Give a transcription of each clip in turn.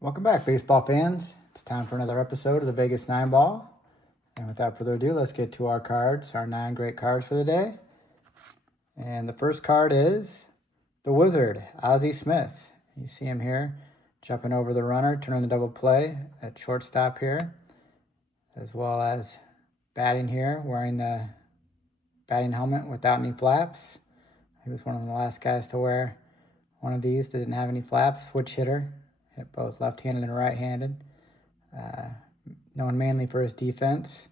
Welcome back, baseball fans. It's time for another episode of the Vegas 9 Ball. And without further ado, let's get to our cards, our 9 great cards for the day. And the first card is the Wizard, Ozzie Smith. You see him here, jumping over the runner, turning the double play at shortstop here, as well as batting here, wearing the batting helmet without any flaps. He was one of the last guys to wear one of these that didn't have any flaps. Switch hitter, hit both left-handed and right-handed. Known mainly for his defense,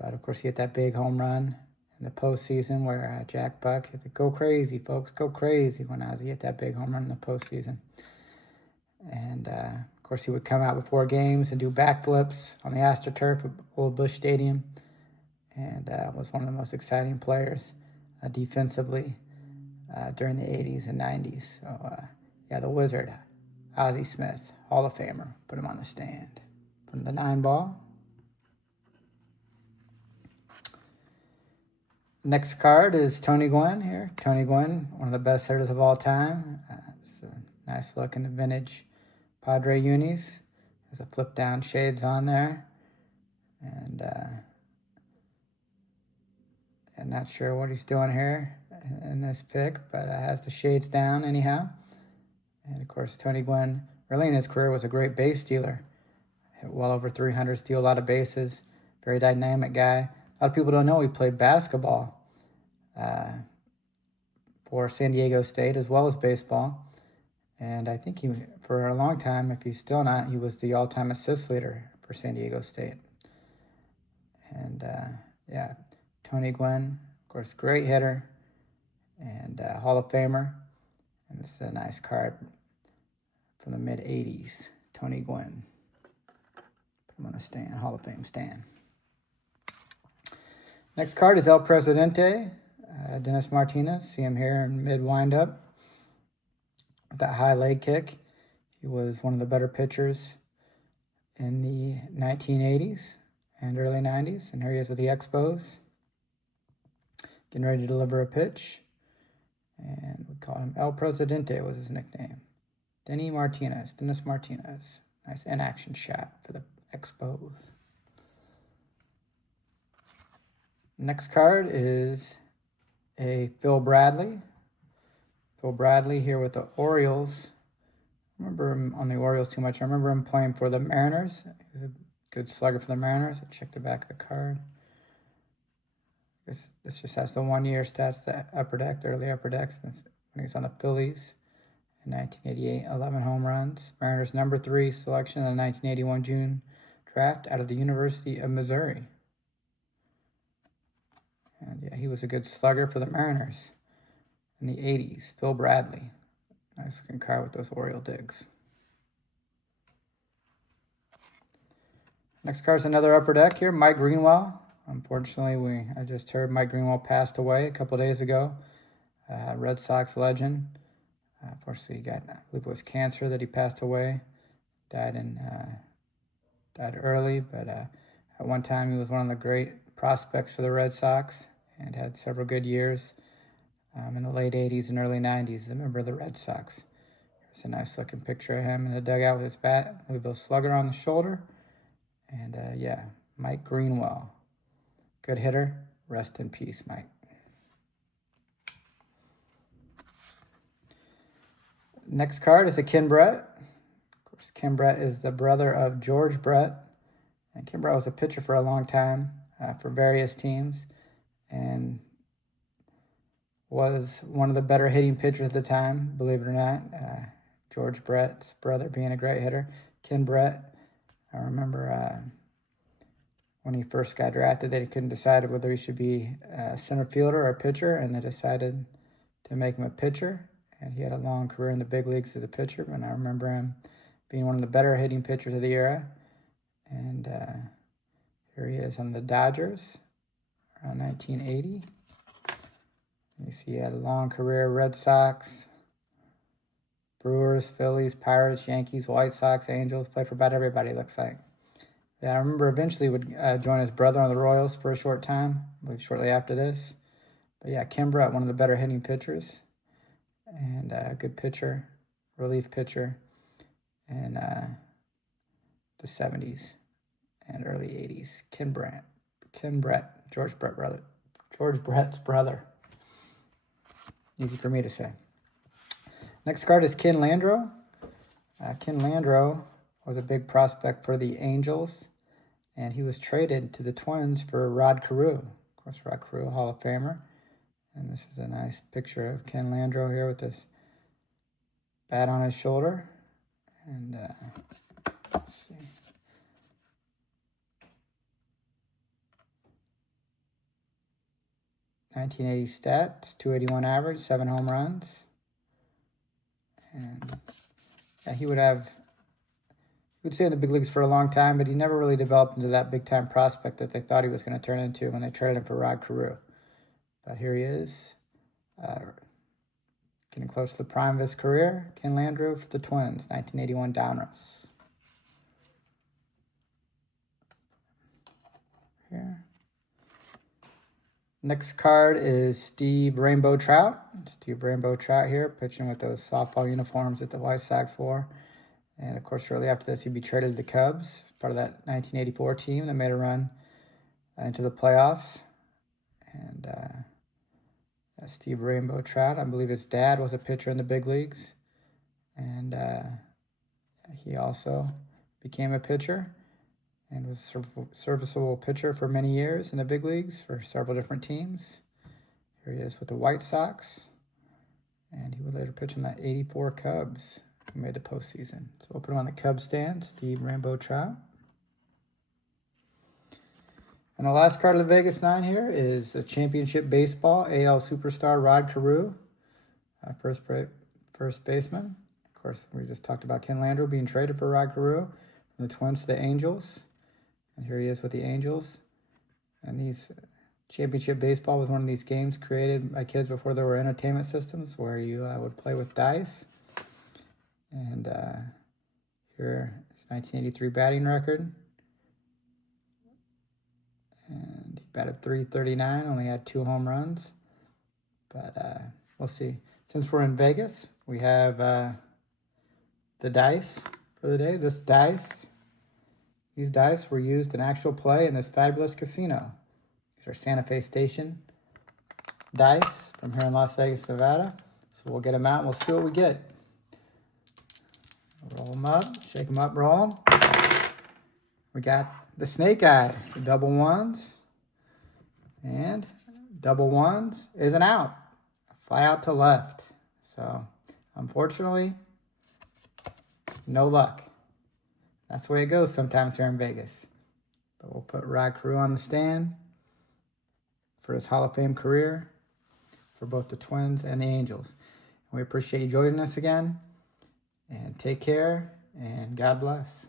but of course he hit that big home run in the postseason where Jack Buck hit the go crazy, folks, go crazy when Ozzie hit that big home run in the postseason. And of course he would come out before games and do backflips on the AstroTurf at Old Busch Stadium, and was one of the most exciting players defensively during the 80s and 90s. So yeah, the Wizard, Ozzie Smith, Hall of Famer. Put him on the stand. From the 9 Ball. Next card is Tony Gwynn here. Tony Gwynn, one of the best hitters of all time. It's a nice look in the vintage Padre unis. There's a flip down shades on there. And I'm not sure what he's doing here in this pick, but has the shades down anyhow. And of course, Tony Gwynn, early in his career, was a great base stealer. Hit well over 300, steal a lot of bases. Very dynamic guy. A lot of people don't know he played basketball for San Diego State as well as baseball. And I think he, for a long time, if he's still not, he was the all-time assist leader for San Diego State. And yeah, Tony Gwynn, of course, great hitter and Hall of Famer. And this is a nice card from the mid-'80s, Tony Gwynn. Put him on the stand, Hall of Fame stand. Next card is El Presidente, Dennis Martinez. See him here in mid-windup with that high leg kick. He was one of the better pitchers in the 1980s and early 90s. And here he is with the Expos, getting ready to deliver a pitch. And we call him El Presidente was his nickname. Dennis Martinez. Nice in-action shot for the Expos. Next card is a Phil Bradley. Phil Bradley here with the Orioles. I remember him on the Orioles too much. I remember him playing for the Mariners. He was a good slugger for the Mariners. I checked the back of the card. This just has the 1 year stats, the upper deck, the early upper decks. That's when he was on the Phillies in 1988, 11 home runs. Mariners number 3 selection in the 1981 June draft out of the University of Missouri. And yeah, he was a good slugger for the Mariners in the 80s. Phil Bradley. Nice looking card with those Oriole digs. Next card's another upper deck here, Mike Greenwell. Unfortunately, I just heard Mike Greenwell passed away a couple days ago. Red Sox legend. Unfortunately, he got, I believe it was cancer that he passed away. Died early, but at one time he was one of the great prospects for the Red Sox and had several good years in the late 80s and early 90s as a member of the Red Sox. There's a nice looking picture of him in the dugout with his bat, Louisville Slugger on the shoulder. And yeah, Mike Greenwell. Good hitter. Rest in peace, Mike. Next card is a Ken Brett. Of course, Ken Brett is the brother of George Brett. And Ken Brett was a pitcher for a long time for various teams and was one of the better hitting pitchers at the time, believe it or not. George Brett's brother being a great hitter. Ken Brett, I remember when he first got drafted, they couldn't decide whether he should be a center fielder or a pitcher, and they decided to make him a pitcher. And he had a long career in the big leagues as a pitcher, but I remember him being one of the better hitting pitchers of the era. And here he is on the Dodgers around 1980. You see he had a long career, Red Sox, Brewers, Phillies, Pirates, Yankees, White Sox, Angels, played for about everybody, it looks like. Yeah, I remember eventually would join his brother on the Royals for a short time, I believe shortly after this. But yeah, Ken Brett, one of the better hitting pitchers, and a good pitcher, relief pitcher. in the 70s and early 80s. Ken Brett, George Brett's brother. Easy for me to say. Next card is Ken Landreau. Ken Landreau was a big prospect for the Angels, and he was traded to the Twins for Rod Carew. Of course, Rod Carew, Hall of Famer. And this is a nice picture of Ken Landreau here with this bat on his shoulder. And let's see. .1980 stats, 281 average, 7 home runs. And yeah, he would stay in the big leagues for a long time, but he never really developed into that big-time prospect that they thought he was going to turn into when they traded him for Rod Carew. But here he is, getting close to the prime of his career. Ken Landreau for the Twins, 1981 Donruss. Here. Next card is Steve Rainbow Trout. Steve Rainbow Trout here, pitching with those softball uniforms that the White Sox wore. And, of course, shortly after this, he'd be traded to the Cubs, part of that 1984 team that made a run into the playoffs. And Steve Rainbow Trout, I believe his dad was a pitcher in the big leagues. And he also became a pitcher and was a serviceable pitcher for many years in the big leagues for several different teams. Here he is with the White Sox. And he would later pitch in the 84 Cubs, who made the postseason. So we'll put him on the Cubs stand, Steve Rainbow Trout. And the last card of the Vegas 9 here is a championship baseball AL superstar Rod Carew, first baseman. Of course, we just talked about Ken Landreau being traded for Rod Carew from the Twins to the Angels. And here he is with the Angels. And these championship baseball was one of these games created by kids before there were entertainment systems where you would play with dice. And here is 1983 batting record. And he batted .339, only had 2 home runs. But we'll see. Since we're in Vegas, we have the dice for the day. These dice were used in actual play in this fabulous casino. These are Santa Fe Station dice from here in Las Vegas, Nevada. So we'll get them out and we'll see what we get. Roll them up, shake them up, roll them. We got the snake eyes, the double ones. And double ones is an out. Fly out to left. So, unfortunately, no luck. That's the way it goes sometimes here in Vegas. But we'll put Rod Carew on the stand for his Hall of Fame career for both the Twins and the Angels. And we appreciate you joining us again. And take care, and God bless.